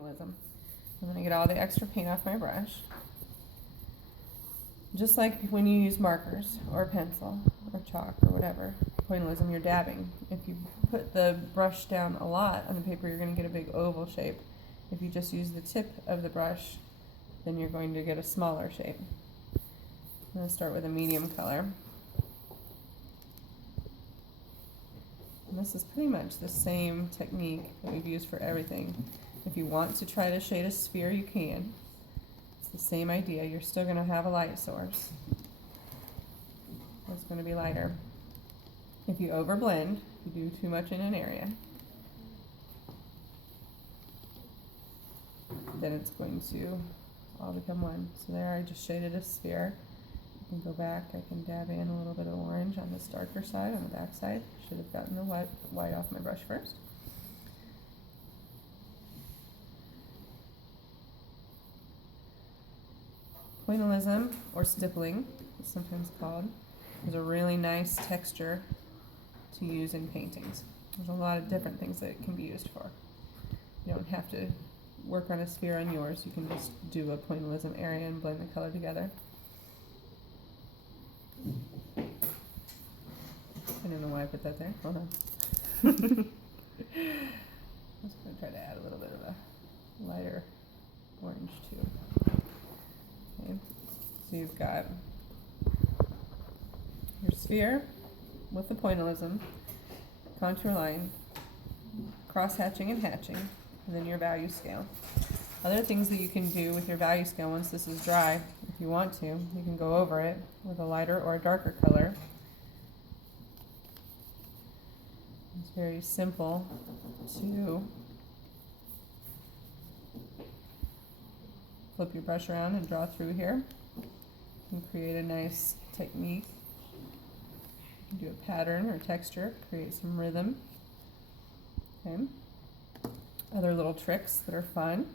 Pointillism. I'm going to get all the extra paint off my brush. Just like when you use markers or pencil or chalk or whatever, Pointillism, you're dabbing. If you put the brush down a lot on the paper, you're going to get a big oval shape. If you just use the tip of the brush, then you're going to get a smaller shape. I'm going to start with a medium color. And this is pretty much the same technique that we've used for everything. If you want to try to shade a sphere, you can. It's the same idea. You're still going to have a light source. It's going to be lighter. If you overblend, you do too much in an area, then it's going to all become one. So there, I just shaded a sphere. I can go back, I can dab in a little bit of orange on this darker side, on the back side. Should have gotten the white off my brush first. Pointillism, or stippling, it's sometimes called, is a really nice texture to use in paintings. There's a lot of different things that it can be used for. You don't have to work on a sphere on yours. You can just do a Pointillism area and blend the color together. I don't know why I put that there. Hold on. I'm just going to try to add a little bit of a lighter orange too. Okay. So you've got your sphere with the Pointillism, contour line, cross hatching and hatching, and then your value scale. Other things that you can do with your value scale once this is dry, if you want to, you can go over it with a lighter or a darker color. It's very simple to flip your brush around and draw through here and create a nice technique. You can do a pattern or texture, create some rhythm. Okay. Other little tricks that are fun.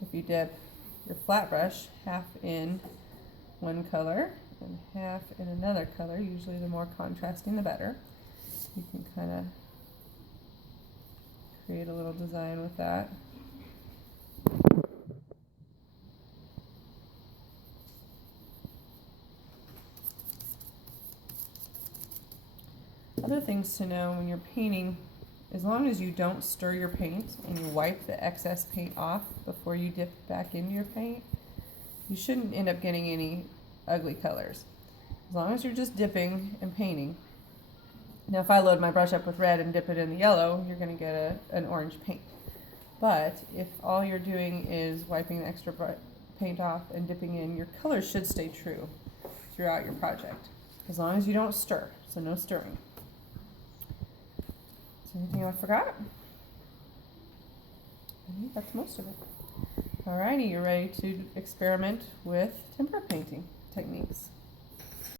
If you dip your flat brush half in one color and half in another color, usually the more contrasting the better, you can kind of create a little design with that. Other things to know when you're painting, as long as you don't stir your paint and you wipe the excess paint off before you dip back into your paint, you shouldn't end up getting any ugly colors. As long as you're just dipping and painting. Now if I load my brush up with red and dip it in the yellow, you're going to get an orange paint. But if all you're doing is wiping the extra paint off and dipping in, your colors should stay true throughout your project, as long as you don't stir, so no stirring. Is there anything I forgot? I think that's most of it. Alrighty, you're ready to experiment with tempera painting techniques.